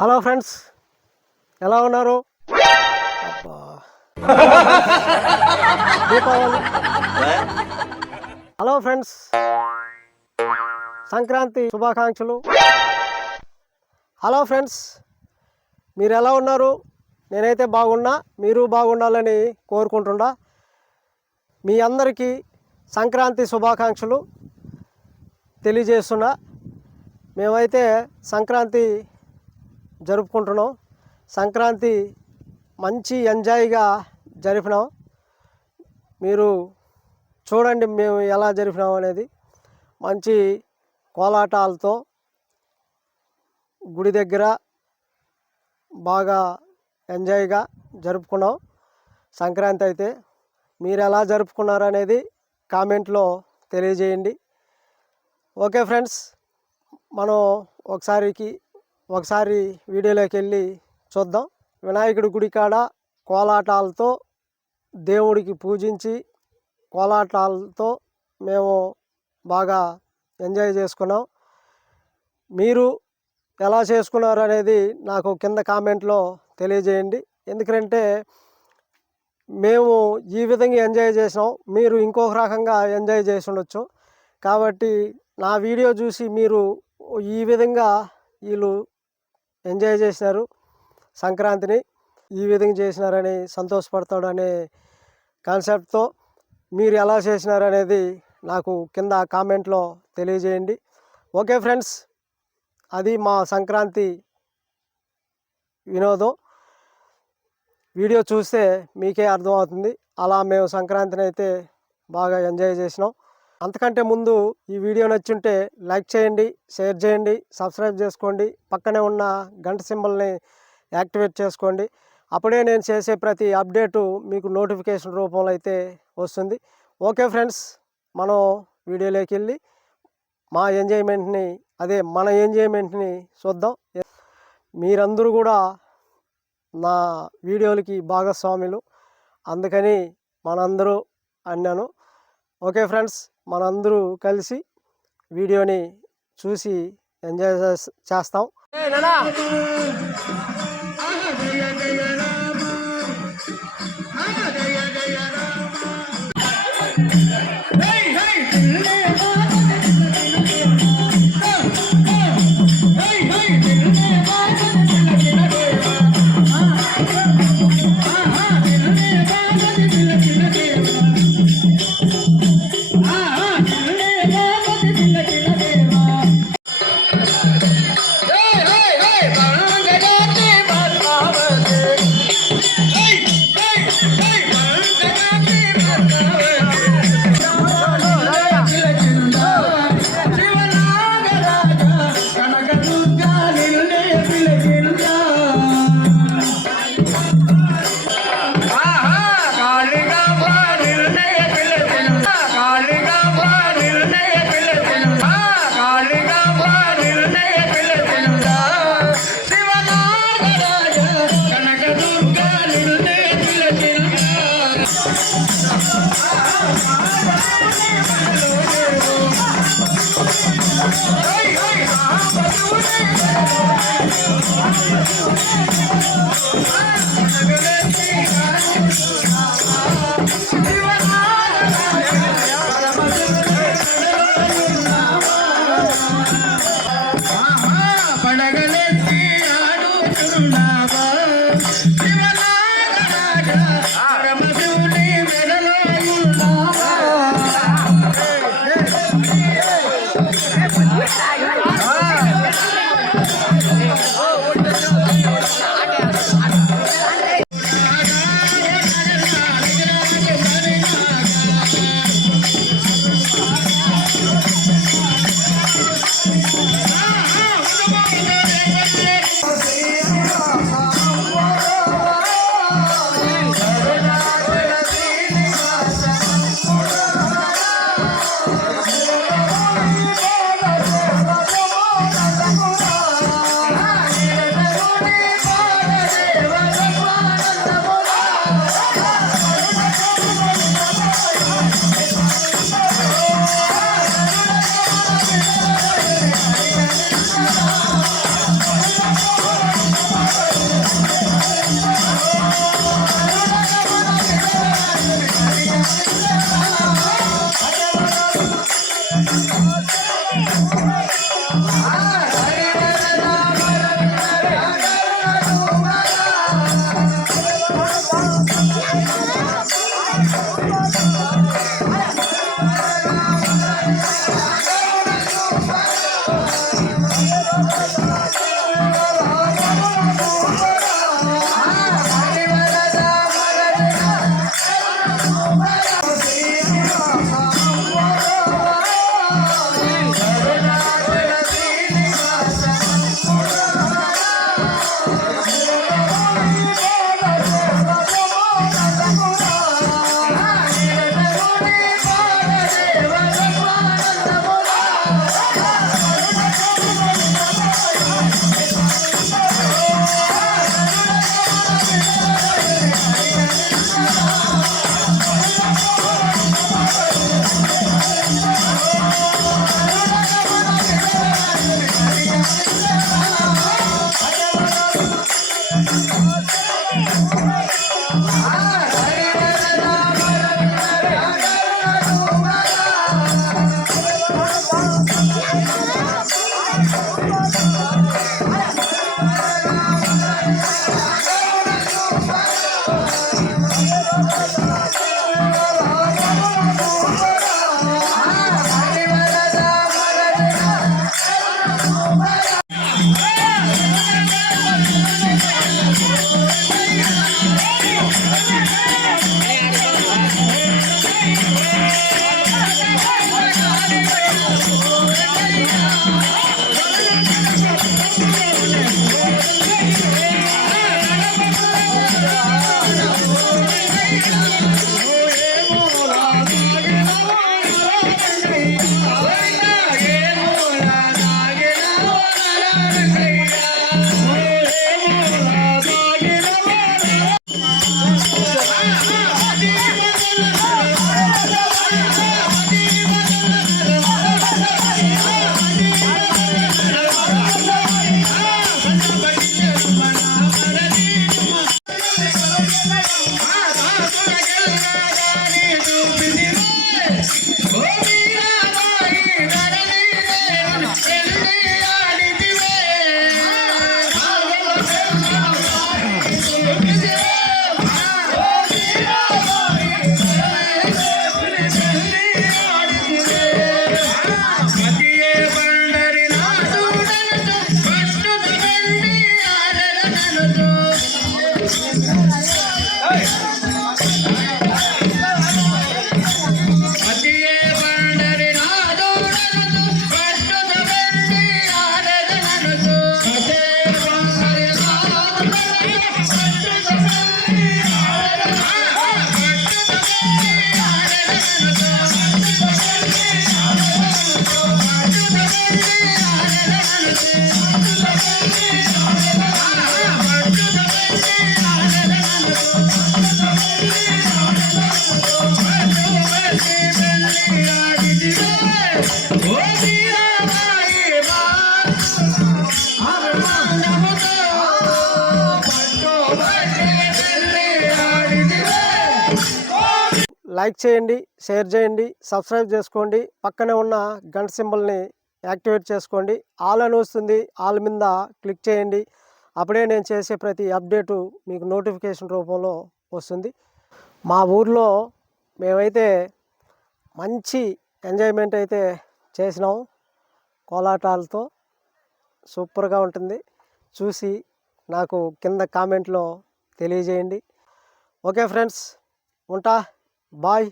Hello friends, ఎలా ఉన్నారు? Deepavali. Hello friends, Sankranti శుభాకాంక్షలు. హలో ఫ్రెండ్స్, మీరు ఎలా ఉన్నారు? నేనైతే బాగున్నా, మీరు బాగుండాలని కోరుకుంటున్నా. మీ అందరికీ సంక్రాంతి శుభాకాంక్షలు తెలియజేస్తున్నా. మేమైతే సంక్రాంతి జరుపుకుంటున్నాం. సంక్రాంతి మంచి ఎంజాయ్గా జరిపినాం. మీరు చూడండి మేము ఎలా జరిపినాం అనేది. మంచి కోలాటాలతో గుడి దగ్గర బాగా ఎంజాయ్గా జరుపుకున్నాం సంక్రాంతి. అయితే మీరు ఎలా జరుపుకున్నారు అనేది కామెంట్లో తెలియజేయండి. ఓకే ఫ్రెండ్స్, మనం ఒకసారి వీడియోలోకి వెళ్ళి చూద్దాం. వినాయకుడి గుడి కాడ కోలాటాలతో దేవుడికి పూజించి కోలాటాలతో మేము బాగా ఎంజాయ్ చేసుకున్నాం. మీరు ఎలా చేసుకున్నారు అనేది నాకు కింద కామెంట్లో తెలియజేయండి. ఎందుకంటే మేము ఈ విధంగా ఎంజాయ్ చేసినాం, మీరు ఇంకొక రకంగా ఎంజాయ్ చేసి ఉండొచ్చు. కాబట్టి నా వీడియో చూసి మీరు ఈ విధంగా వీళ్ళు ఎంజాయ్ చేసినారు, సంక్రాంతిని ఈ విధంగా చేసినారని సంతోషపడతాడు అనే కాన్సెప్ట్తో మీరు ఎలా చేసినారు అనేది నాకు కింద కామెంట్లో తెలియజేయండి. ఓకే ఫ్రెండ్స్, అది మా సంక్రాంతి వినోదం. వీడియో చూస్తే మీకే అర్థమవుతుంది. అలా మేము సంక్రాంతిని అయితే బాగా ఎంజాయ్ చేసినాం. అంతకంటే ముందు ఈ వీడియో నచ్చుంటే లైక్ చేయండి, షేర్ చేయండి, సబ్స్క్రైబ్ చేసుకోండి. పక్కనే ఉన్న గంట సింబల్ని యాక్టివేట్ చేసుకోండి. అప్పుడే నేను చేసే ప్రతి అప్డేటు మీకు నోటిఫికేషన్ రూపంలో అయితే వస్తుంది. ఓకే ఫ్రెండ్స్, మనం వీడియోలోకి వెళ్ళి మన ఎంజాయ్మెంట్ని చూద్దాం. మీరందరూ కూడా నా వీడియోలకి భాగస్వాములు, అందుకని మనందరూ అన్నాను. ఓకే ఫ్రెండ్స్, మనందరూ కలిసి వీడియోని చూసి ఎంజాయ్ చేస్తాం. లైక్ చేయండి, షేర్ చేయండి, సబ్స్క్రైబ్ చేసుకోండి. పక్కనే ఉన్న గంట సింబల్ని యాక్టివేట్ చేసుకోండి. ఆల్ అని వస్తుంది, ఆల్ మీద క్లిక్ చేయండి. అప్పుడే నేను చేసే ప్రతి అప్డేటు మీకు నోటిఫికేషన్ రూపంలో వస్తుంది. మా ఊర్లో మేమైతే మంచి ఎంజాయ్మెంట్ అయితే చేసినాం. కోలాటాలతో సూపర్గా ఉంటుంది. చూసి నాకు కింద కామెంట్లో తెలియజేయండి. ఓకే ఫ్రెండ్స్, ఉంటా. బాయ్.